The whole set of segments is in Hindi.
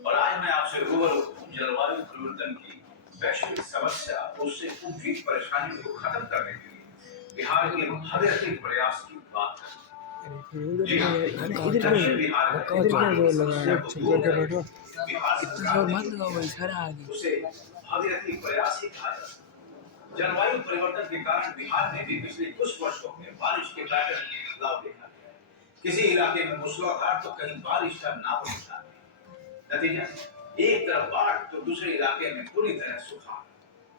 और आज मैं आपसे रूबरू हूँ जलवायु परिवर्तन की वैश्विक समस्या और उससे उद्भूत परेशानियों को खत्म करने के लिए बिहार के भगीरथी प्रयास की बात करें। जी हाँ, दक्षिण बिहार में पानी की समस्या को दूर करने के लिए बिहार सरकार ने जो किया है, उसे भगीरथी प्रयास ही कहा जाता है। जलवायु परिवर्तन के कारण बिहार में भी पिछले कुछ वर्षों में बारिश के पैटर्न में बदलाव देखा गया है। किसी इलाके में मूसलाधार तो कहीं बारिश का नाम निशान नहीं। नतीजा एक तरफ बाढ़ तो दूसरे इलाके में पूरी तरह सूखा।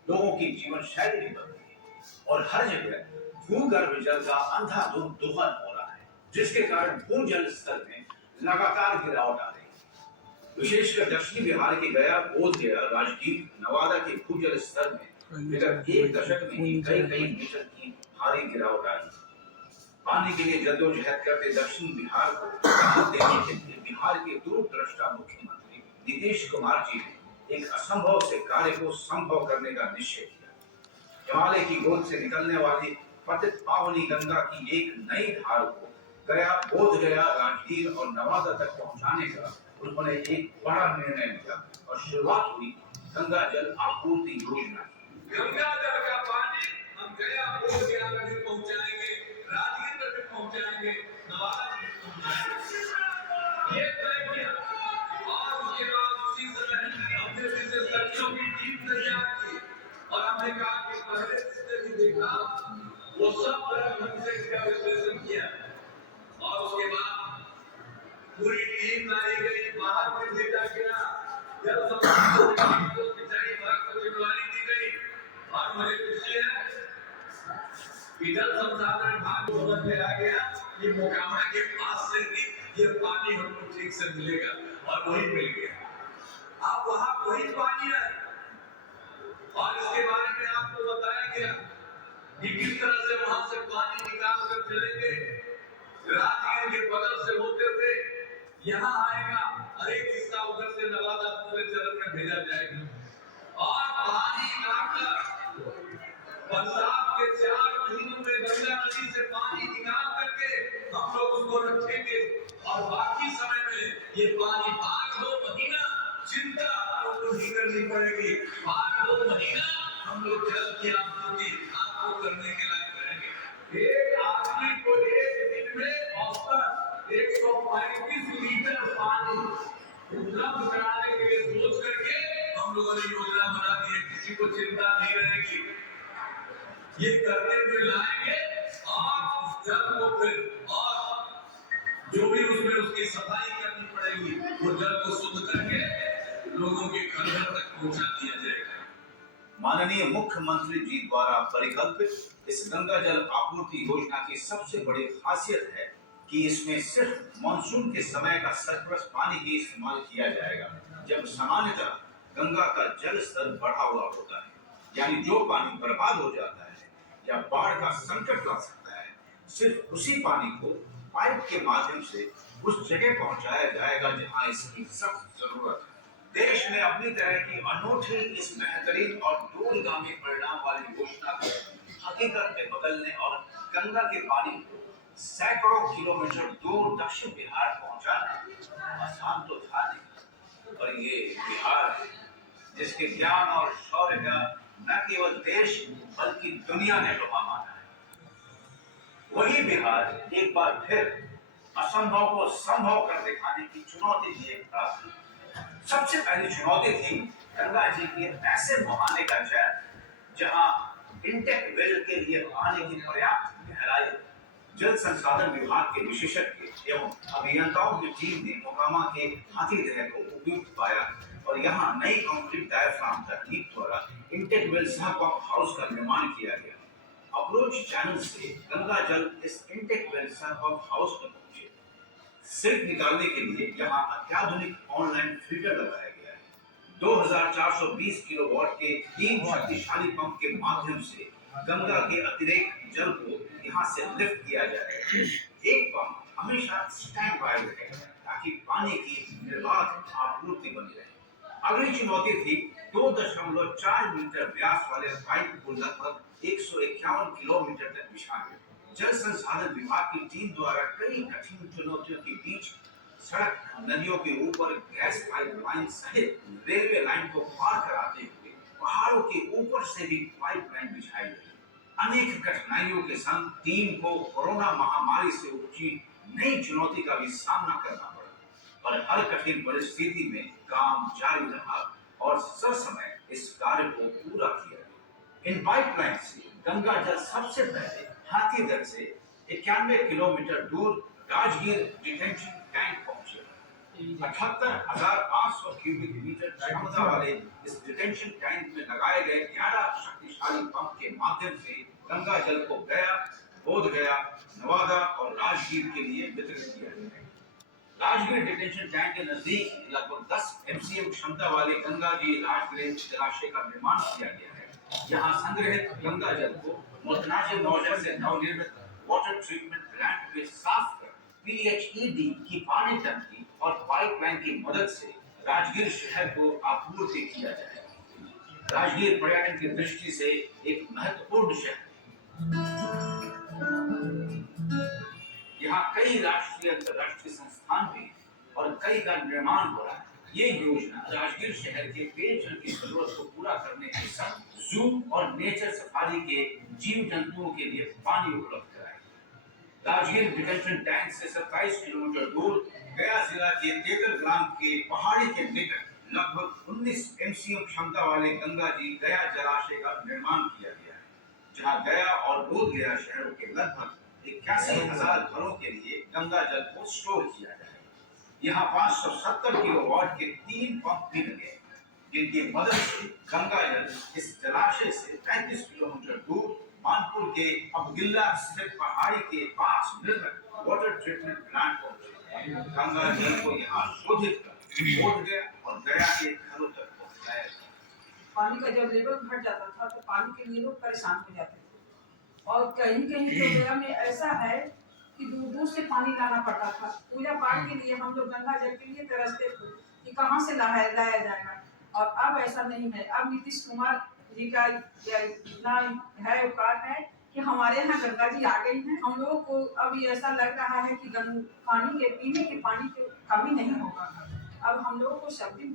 लोगों की जीवन शैली भी बदल गई और हर जगह भूगर्भ जल का अंधाधुंध दोहन हो रहा है, जिसके कारण भूजल स्तर में लगातार गिरावट आ रही है। विशेषकर दक्षिणी बिहार के गया, बोधगया, राजगीर, नवादा के भूजल स्तर में विगत एक दशक में ही कई कई मीटर की भारी गिरावट आई। पानी के लिए जद्दोजहद करते दक्षिण बिहार को राहत देने के लिए बिहार के दूरदृष्टा मुख्यमंत्री नीतीश कुमार जी ने एक असंभव से कार्य को संभव करने का निश्चय किया। हिमालय की गोद से निकलने वाली पतित पावनी गंगा की एक नई धार को गया, बोधगया, राजगीर और नवादा तक पहुंचाने का उन्होंने एक बड़ा निर्णय लिया और शुरुआत हुई गंगा जल आपूर्ति योजना की। गंगा जल का पानी हम गया, बोधगया में भी पहुंचाएंगे, राजगीर में भी पहुंचाएंगे, नवादा में भी पहुंचाएंगे। ये तय किया और उसके बाद उसी समय हमने विशेषज्ञों की टीम तैयार की और हमने कहा कि पहले जिसने भी देखा वो सब तरह हमसे इसका विश्लेषण किया और उसके बाद पूरी टीम लाई गई, बाहर में भेजा गया, जल संसाधन विभाग को, सिंचाई विभाग को जिम्मेदारी दी गई और मुझे खुशी है कि जल संसाधन विभाग को समझ में आ गया कि मोकामा के पास से ही ये पानी हमको ठीक से मिलेगा और वही मिल गया। अब वहाँ वही पानी है और इसके बारे में आपको बताया गया कि किस तरह से वहाँ से पानी निकाल कर चलेंगे, राजगीर के बगल से होते हुए यहाँ आएगा और एक हिस्सा उधर से नवादा पूरे चरण में भेजा जाएगा और पानी लाकर बरसात के 4 महीनों में गंगा नदी से पानी निकाल करके हम लोग उसको रखेंगे और बाकी समय में ये पानी 5-2 महीना चिंता हम लोग नहीं करनी पड़ेगी। 5-2 महीना हम लोग जल की आपूर्ति आपको करने के लायक रहेंगे। एक आदमी को एक दिन में औसतन 135 लीटर पानी उपलब्ध कराने के लिए सोच करके हम लोगों ने योजना बना दी है। किसी को चिंता नहीं रहेगी, ये करते हुए लाएंगे और उस जल को फिर और जो भी उसमें उसकी सफाई करनी पड़ेगी वो जल को शुद्ध करके लोगों के घर घर तक पहुंचा दिया जाएगा। माननीय मुख्यमंत्री जी द्वारा परिकल्पित इस गंगा जल आपूर्ति योजना की सबसे बड़ी खासियत है कि इसमें सिर्फ मानसून के समय का सरप्लस पानी ही इस्तेमाल किया जाएगा, जब सामान्यतः गंगा का जल स्तर बढ़ा हुआ होता है, यानी जो पानी बर्बाद हो जाता है या बाढ़ का संकट ला सकता है, सिर्फ उसी पानी को पाइप के माध्यम से उस जगह पहुंचाया जाएगा जहां इसकी सख्त जरूरत है। देश में अपनी तरह की अनूठी इस बेहतरीन और दूरगामी परिणाम वाली योजना को हकीकत में बदलने और गंगा के पानी को सैकड़ों किलोमीटर दूर दक्षिण बिहार पहुंचाना आसान तो था नहीं, पर ये बिहार है जिसके ज्ञान और शौर्य का न केवल देश बल्कि दुनिया ने लोहा माना है। वही बिहार एक बार फिर असंभव को संभव कर दिखाने की चुनौती लिए खड़ा। सबसे पहली चुनौती थी गंगा जी के ऐसे मुहाने का चयन जहां इंटेक वेल के लिए पानी की पर्याप्त गहराई। जल संसाधन विभाग के विशेषज्ञ एवं अभियंताओं की टीम ने मोकामा के हाथीदह को उपयुक्त पाया और यहाँ नई कंक्रीट डायाफ्राम तकनीक द्वारा इंटेक वेल सह पंप हाउस का निर्माण किया गया। अप्रोच चैनल से गंगा जल इस इंटेक वेल सह पंप हाउस में पहुंचे। सिल्क निकालने के लिए यहाँ अत्याधुनिक ऑनलाइन फिल्टर लगाया गया है। 2420 किलोवाट के 3 शक्तिशाली पंप के माध्यम से गंगा के अतिरिक्त जल को यहाँ से लिफ्ट किया जाएगा। एक पंप हमेशा स्टैंड बाय रहेगा ताकि पानी की निर्बाध आपूर्ति बनी रहे। अगली चुनौती थी 2.4 मीटर व्यास वाले पाइप को लगभग 151 किलोमीटर तक बिछाना। जल संसाधन विभाग की टीम द्वारा कई कठिन चुनौतियों के बीच सड़क, नदियों के ऊपर गैस पाइपलाइन सहित रेलवे लाइन को पार कराते हुए पहाड़ों के ऊपर से भी पाइपलाइन बिछाई गई। अनेक कठिनाइयों के संग टीम को कोरोना महामारी से उपजी नई चुनौती का भी सामना करना पड़ा, पर हर कठिन परिस्थिति में काम जारी रहा और ससमय इस कार्य को पूरा किया गया। इन पाइपलाइन से गंगा जल सबसे पहले हाथीदह से 91 किलोमीटर दूर राजगीर डिटेंशन टैंक पहुंचे। 78,500 क्यूबिक मीटर क्षमता वाले इस डिटेंशन टैंक में लगाए गए 11 शक्तिशाली पंप के माध्यम से गंगा जल को गया, बोधगया, नवादा और राजगीर के लिए वितरित किया गया। राजगीर डिटेंशन टैंक के नजदीक लगभग 10 एमसीएम क्षमता वाले गंगा जी राजगीर जलाशय का निर्माण किया गया है। यहाँ संग्रहित गंगा जल को मुतनाज़िर नौजर से नवनिर्मित वाटर ट्रीटमेंट प्लांट में साफ कर पीएचईडी की पानी टंकी और पाइपलाइन की मदद से राजगीर शहर को आपूर्ति किया जाएगा। राजगीर पर्यटन की दृष्टि से एक महत्वपूर्ण शहर है। यहाँ कई राष्ट्रीय अंतर्राष्ट्रीय संस्थान भी और कई का निर्माण हो रहा है। ये योजना राजगीर शहर के पेयजल की जरूरत को पूरा करने के साथ जू और नेचर सफारी के जीव जंतुओं के लिए पानी उपलब्ध कराएगी। राजगीर डिटेंशन टैंक से 27 किलोमीटर दूर गया जिला के तेतर ग्राम के पहाड़ी के निकट लगभग 19 एमसीएम क्षमता वाले गंगा जी गया जलाशय का निर्माण किया गया है, जहाँ गया और बोधगया शहरों के लगभग 81,000 घरों के लिए गंगा जल को स्टोर किया जाएगा। यहाँ 570 किलोवाट के 3 पंप भी लगे, जिनकी मदद से गंगा जल इस जलाशय से 35 किलोमीटर दूर मानपुर के अब्दुल्ला स्थित पहाड़ी के पास निर्मित वाटर ट्रीटमेंट प्लांट पहुंचे। गंगा जल को यहाँ शोधित कर बोधगया और गया के घरों तक पहुंचाया गया। पानी का जब लेवल घट जाता था तो पानी के लिए लोग परेशान हो जाते थे, और कहीं कहीं तो गया में ऐसा है कि दूर दूर से पानी लाना पड़ता था। पूजा पाठ के लिए हम लोग गंगा जल के लिए तरसते थे कि कहाँ से लाया जाएगा। और अब ऐसा नहीं है। अब नीतीश कुमार जी का इतना है उपकार है कि हमारे यहाँ गंगा जी आ गई हैं। हम लोगों को अब ऐसा लग रहा है कि पानी के पीने के पानी की कमी नहीं होगा। अब हम लोगों को सब दिन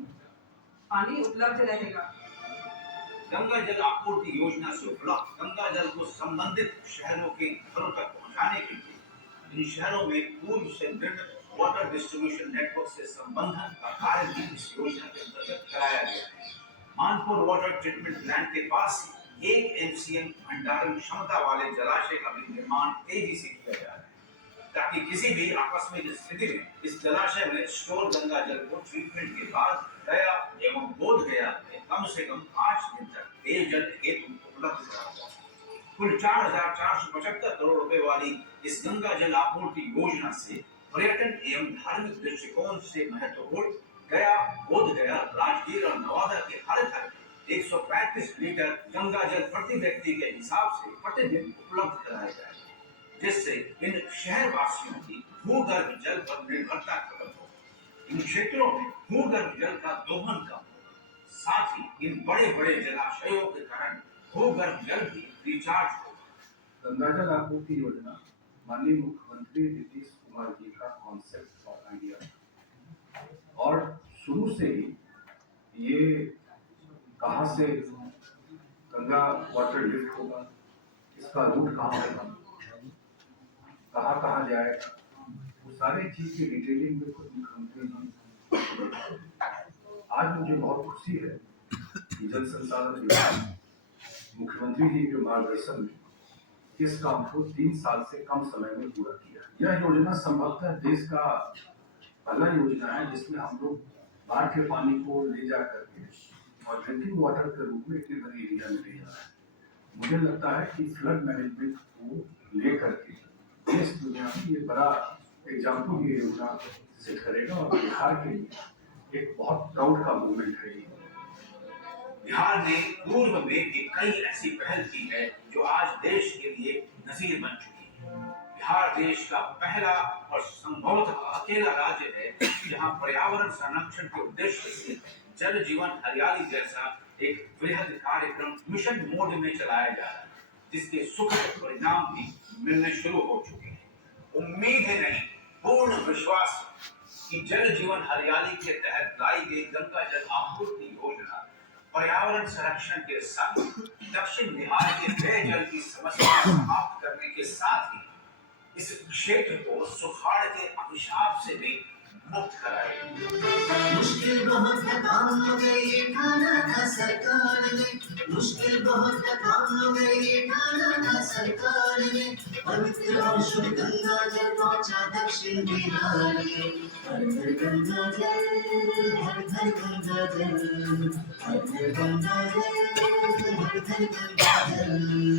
पानी उपलब्ध रहेगा। गंगा जल आपूर्ति योजना से उपलब्ध गंगा जल को संबंधित शहरों के घरों तक पहुंचाने के लिए इन शहरों में पूर्व से निर्मित वाटर डिस्ट्रीब्यूशन नेटवर्क से संबंधन का कार्य भी इस योजना के अंतर्गत कराया गया है। मानपुर वाटर ट्रीटमेंट प्लांट के पास 1 एमसीएम भंडारण क्षमता वाले जलाशय का भी निर्माण तेजी से किया जा रहा है, ताकि किसी भी आकस्मिक स्थिति में इस जलाशय में स्टोर गंगा जल को ट्रीटमेंट के बाद गया एवं बोधगया में कम से कम 5 दिन तक पेयजल हेतु उपलब्ध कराया जाए। कुल 4,475 करोड़ रुपए वाली इस गंगा जल आपूर्ति योजना से पर्यटन एवं धार्मिक दृष्टिकोण से महत्वपूर्ण गया, बोधगया, राजगीर और नवादा के हर घर 135 लीटर गंगा जल प्रति व्यक्ति के हिसाब से प्रतिदिन उपलब्ध कराया जाएगा, जिससे इन शहर वासियों की भूगर्भ जल पर निर्भरता खत्म हो। इन क्षेत्रों में भूगर्भ जल का दोहन कम हो, साथ ही इन बड़े बड़े जलाशयों के कारण भूगर्भ जल भी रिचार्ज हो। गंगा जल आपूर्ति योजना माननीय मुख्यमंत्री नीतीश कुमार जी का कॉन्सेप्ट और आइडिया, और शुरू से ही ये कहाँ से गंगा वाटर लिफ्ट होगा, इसका रूट कहाँ होगा, कहाँ कहाँ जाएगा, वो सारी चीज की डिटेलिंग में खुद मुख्यमंत्री जी। आज मुझे बहुत खुशी है कि जल संसाधन विभाग मुख्यमंत्री जी के मार्गदर्शन में इस काम को 3 साल से कम समय में पूरा किया। यह योजना संभवतः देश का पहला योजना है जिसमें हम लोग बाढ़ के पानी को ले जा करके और ड्रिंकिंग वाटर के रूप में इतने बड़े एरिया में ले जा रहा है। मुझे लगता है कि फ्लड मैनेजमेंट को लेकर के देश दुनिया में ये बड़ा एग्जाम्पल ये योजना सेट करेगा और बिहार के लिए एक बहुत प्राउड का मूवमेंट है। बिहार ने पूर्व में भी कई ऐसी पहल की है जो आज देश के लिए नजीर बन चुकी है। बिहार देश का पहला और संभवतः अकेला राज्य है जहां पर्यावरण संरक्षण के उद्देश्य से जल जीवन हरियाली जैसा एक वृहद कार्यक्रम मिशन मोड में चलाया जा रहा है, जिसके सुखद परिणाम भी मिलने शुरू हो चुके हैं। उम्मीद है नहीं, पूर्ण विश्वास कि जल जीवन हरियाली के तहत लाई गई गंगा जल आपूर्ति योजना पर्यावरण संरक्षण के साथ दक्षिण बिहार के पेयजल की समस्या को समाप्त करने के साथ ही इस क्षेत्र को सुखाड़ के अभिशाप से भी मुक्त कराएगी। मुश्किल बहुत है काम मगर ये ठाना था सरकार ने, मुश्किल बहुत है काम मगर ये ठाना था सरकार ने, पवित्र और शुद्ध गंगा जल पहुंचा दक्षिण बिहार में। हर घर गंगा जल, हर घर गंगा जल, हर घर गंगा जल, हर घर गंगा जल।